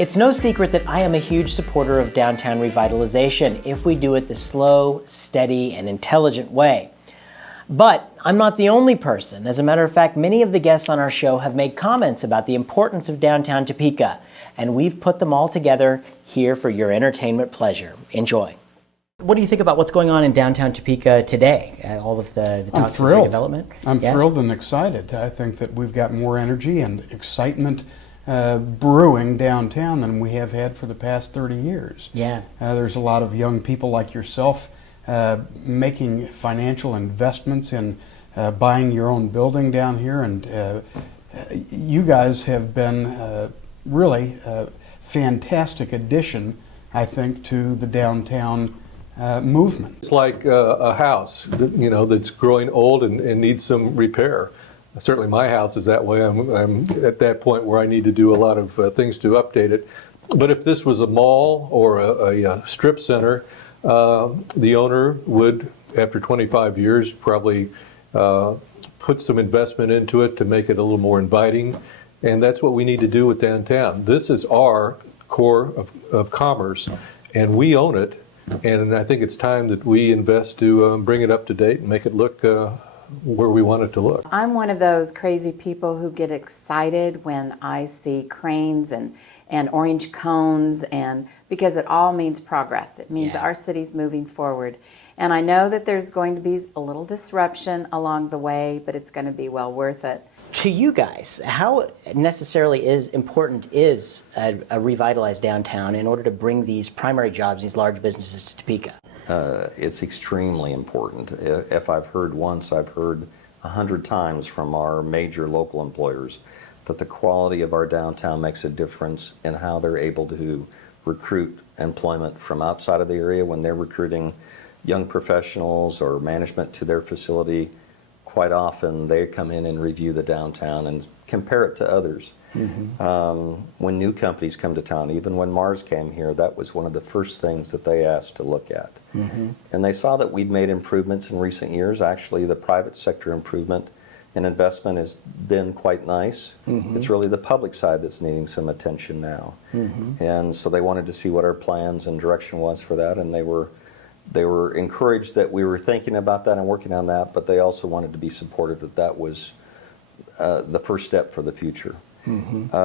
It's no secret that I am a huge supporter of downtown revitalization if we do it the slow, steady, and intelligent way. But I'm not the only person. As a matter of fact, many of the guests on our show have made comments about the importance of downtown Topeka, and we've put them all together here for your entertainment pleasure. Enjoy. What do you think about what's going on in downtown Topeka today? All of the talks of redevelopment? I'm thrilled and excited. I think that we've got more energy and excitement brewing downtown than we have had for the past 30 years. Yeah. There's a lot of young people like yourself making financial investments in buying your own building down here, and you guys have been really a fantastic addition, I think, to the downtown movement. It's like a house, that's growing old and needs some repair. Certainly my house is that way. I'm at that point where I need to do a lot of things to update it. But if this was a mall or a strip center, the owner would, after 25 years, probably put some investment into it to make it a little more inviting. And that's what we need to do with downtown. This is our core of commerce, and we own it. And I think it's time that we invest to bring it up to date and make it look where we want it to look. I'm one of those crazy people who get excited when I see cranes and orange cones, and because it all means progress. It means our city's moving forward. And I know that there's going to be a little disruption along the way, but it's going to be well worth it. To you guys, how necessarily important is a revitalized downtown in order to bring these primary jobs, these large businesses to Topeka? It's extremely important. If I've heard once, I've heard 100 times from our major local employers that the quality of our downtown makes a difference in how they're able to recruit employment from outside of the area when they're recruiting young professionals or management to their facility. Quite often they come in and review the downtown and compare it to others. Mm-hmm. When new companies come to town, even when Mars came here, that was one of the first things that they asked to look at. Mm-hmm. And they saw that we'd made improvements in recent years. Actually, the private sector improvement and investment has been quite nice. Mm-hmm. It's really the public side that's needing some attention now. Mm-hmm. And so they wanted to see what our plans and direction was for that, and they were encouraged that we were thinking about that and working on that, but they also wanted to be supportive that that was the first step for the future. Mm-hmm.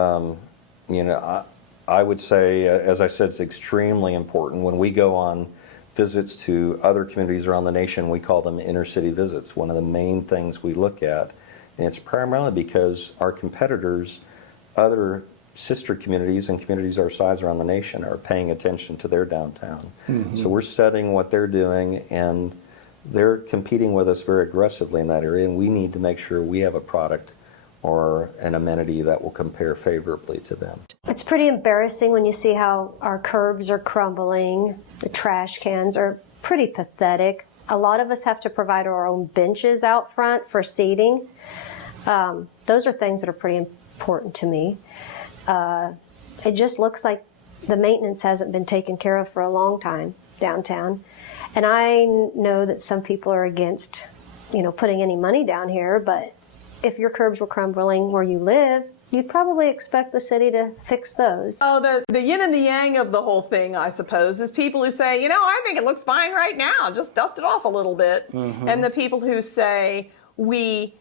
I would say, as I said, it's extremely important. When we go on visits to other communities around the nation, we call them inner city visits. One of the main things we look at, and it's primarily because our competitors, other sister communities and communities our size around the nation, are paying attention to their downtown. Mm-hmm. So we're studying what they're doing, and they're competing with us very aggressively in that area, and we need to make sure we have a product or an amenity that will compare favorably to them. It's pretty embarrassing when you see how our curbs are crumbling, the trash cans are pretty pathetic. A lot of us have to provide our own benches out front for seating. Those are things that are pretty important to me. It just looks like the maintenance hasn't been taken care of for a long time downtown. And I know that some people are against, putting any money down here, but if your curbs were crumbling where you live, you'd probably expect the city to fix those. Oh, the yin and the yang of the whole thing, I suppose, is people who say, I think it looks fine right now, just dust it off a little bit. Mm-hmm. And the people who say, we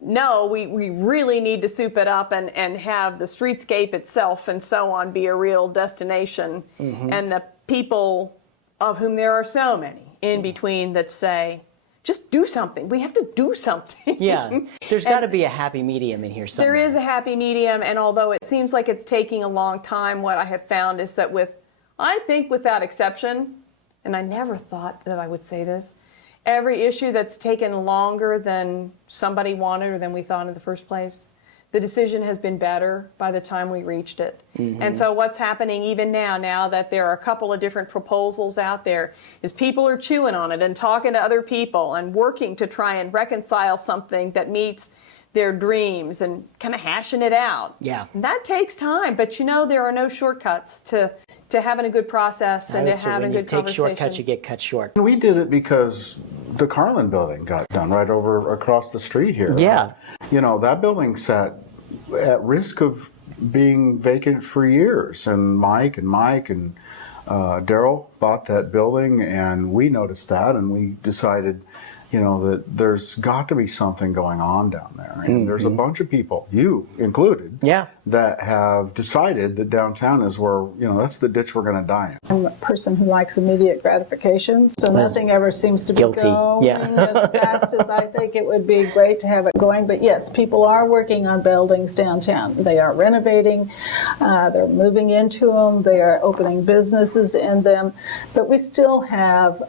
really need to soup it up and have the streetscape itself and so on be a real destination. Mm-hmm. And the people, of whom there are so many in between, that say, just do something. We have to do something. Yeah, there's got to be a happy medium in here somewhere. There is a happy medium, and although it seems like it's taking a long time, what I have found is that I think without exception, and I never thought that I would say this, every issue that's taken longer than somebody wanted or than we thought in the first place, the decision has been better by the time we reached it. Mm-hmm. And so what's happening even now that there are a couple of different proposals out there, is people are chewing on it and talking to other people and working to try and reconcile something that meets their dreams and kind of hashing it out. Yeah. And that takes time, but there are no shortcuts to having a good process and to having a good conversation. When you take shortcuts, you get cut short. We did it because the Carlin building got done right over across the street here. Yeah. That building sat at risk of being vacant for years. And Mike and Daryl bought that building, and we noticed that, and we decided, that there's got to be something going on down there. And there's a bunch of people, you included, that have decided that downtown is where, that's the ditch we're going to die in. I'm a person who likes immediate gratification, so nothing ever seems to be Guilty. going as fast as I think it would be great to have it going. But yes, people are working on buildings downtown. They are renovating, they're moving into them, they are opening businesses in them, but we still have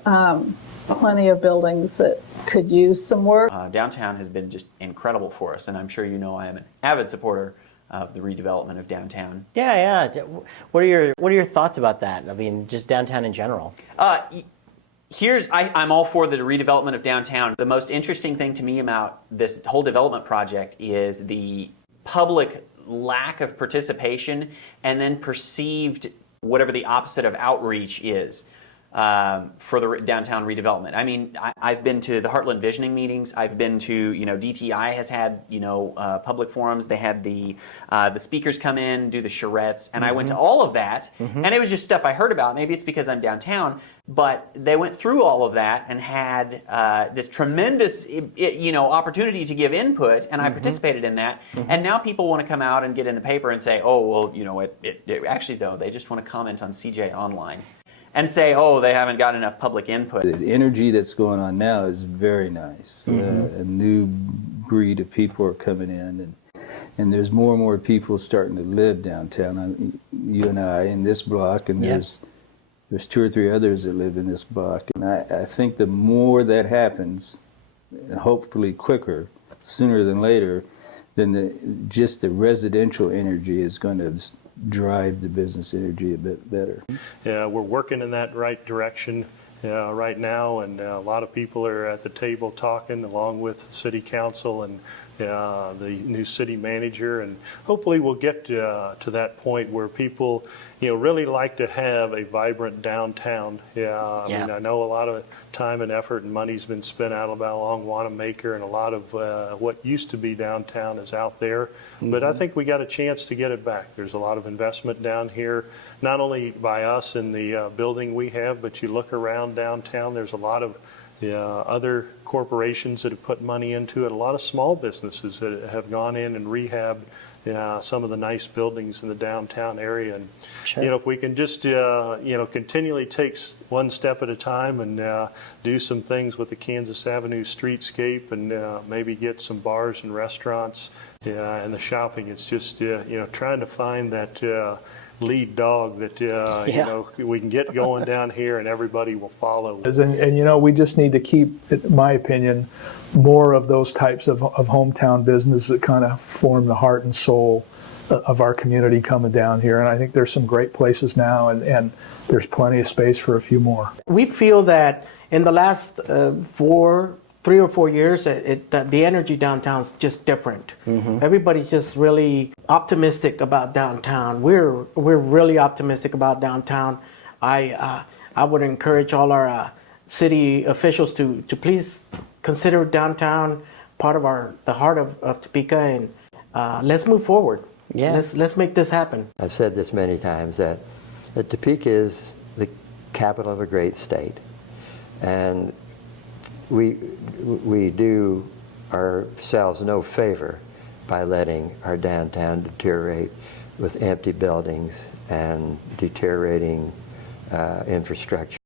plenty of buildings that could use some work. Downtown has been just incredible for us, and I'm sure you know I am an avid supporter of the redevelopment of downtown. Yeah. What are your thoughts about that? I mean, just downtown in general. I'm all for the redevelopment of downtown. The most interesting thing to me about this whole development project is the public lack of participation and then perceived whatever the opposite of outreach is. For the downtown redevelopment. I mean, I've been to the Heartland Visioning meetings. I've been to, DTI has had, public forums. They had the speakers come in, do the charrettes, and I went to all of that, and it was just stuff I heard about. Maybe it's because I'm downtown, but they went through all of that and had this tremendous, opportunity to give input, and I participated in that. And now people want to come out and get in the paper and say, oh, well, actually, though, they just want to comment on CJ Online. And say, oh, they haven't got enough public input. The energy that's going on now is very nice. A new breed of people are coming in, and there's more and more people starting to live downtown. You and I in this block, and there's 2 or 3 others that live in this block. And I think the more that happens, and hopefully quicker, sooner than later, then just the residential energy is going to drive the business energy a bit better. Yeah, we're working in that right direction right now, and a lot of people are at the table talking along with city council and the new city manager, and hopefully we'll get to that point where people really like to have a vibrant downtown. I mean, I know a lot of time and effort and money's been spent out along Wanamaker, and a lot of what used to be downtown is out there, but I think we got a chance to get it back. There's a lot of investment down here, not only by us in the building we have, but you look around downtown, there's a lot of other corporations that have put money into it, a lot of small businesses that have gone in and rehabbed some of the nice buildings in the downtown area. And if we can just continually take one step at a time and do some things with the Kansas Avenue streetscape, and maybe get some bars and restaurants and the shopping, it's just trying to find that lead dog that we can get going down here and everybody will follow. And we just need to keep, in my opinion, more of those types of hometown business that kind of form the heart and soul of our community coming down here. And I think there's some great places now, and there's plenty of space for a few more. We feel that in the last 3 or 4 years, the energy downtown is just different. Everybody's just really optimistic about downtown. We're really optimistic about downtown. I would encourage all our city officials to please consider downtown part of the heart of Topeka, and let's move forward. Let's make this happen. I've said this many times that Topeka is the capital of a great state, and we do ourselves no favor by letting our downtown deteriorate with empty buildings and deteriorating infrastructure.